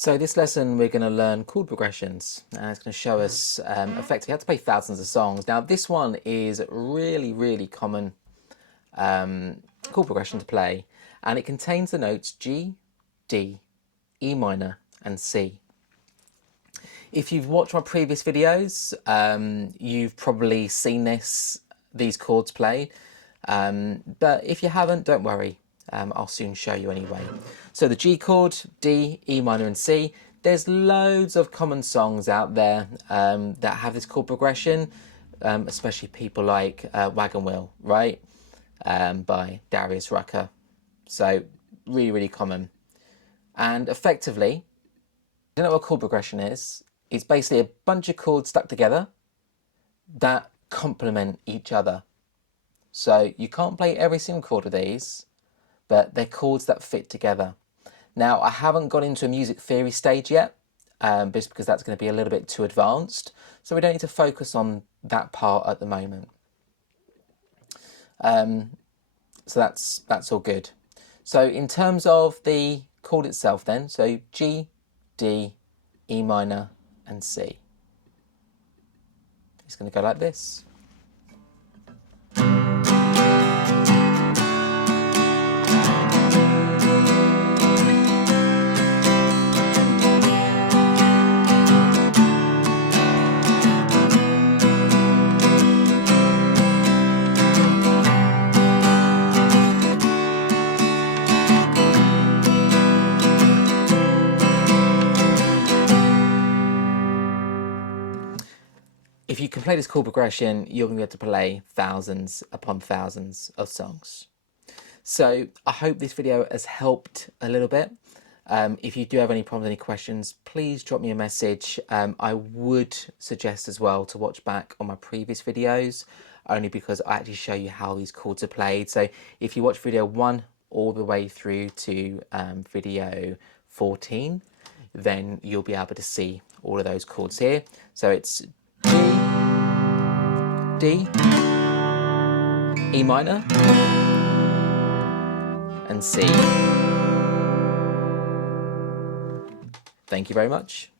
So this lesson we're going to learn chord progressions, and it's going to show us effectively how to play thousands of songs. Now this one is really common chord progression to play, and it contains the notes G, D, E minor and C. If you've watched my previous videos, you've probably seen these chords played, but if you haven't, don't worry. I'll soon show you anyway. So the G chord, D, E minor and C. There's loads of common songs out there that have this chord progression, especially people like Wagon Wheel, right? By Darius Rucker. So really common. And effectively, you know what a chord progression is? It's basically a bunch of chords stuck together that complement each other. So you can't play every single chord of these, but they're chords that fit together. Now, I haven't got into a music theory stage yet, just because that's going to be a little bit too advanced. So we don't need to focus on that part at the moment. So that's all good. So in terms of the chord itself then, so G, D, E minor and C. It's going to go like this. If you can play this chord progression, you're going to be able to play thousands upon thousands of songs. So I hope this video has helped a little bit. If you do have any problems, any questions, please drop me a message. I would suggest as well to watch back on my previous videos, only because I actually show you how these chords are played. So if you watch video 1 all the way through to video 14, then you'll be able to see all of those chords here. So it's G, D, E minor and C. Thank you very much.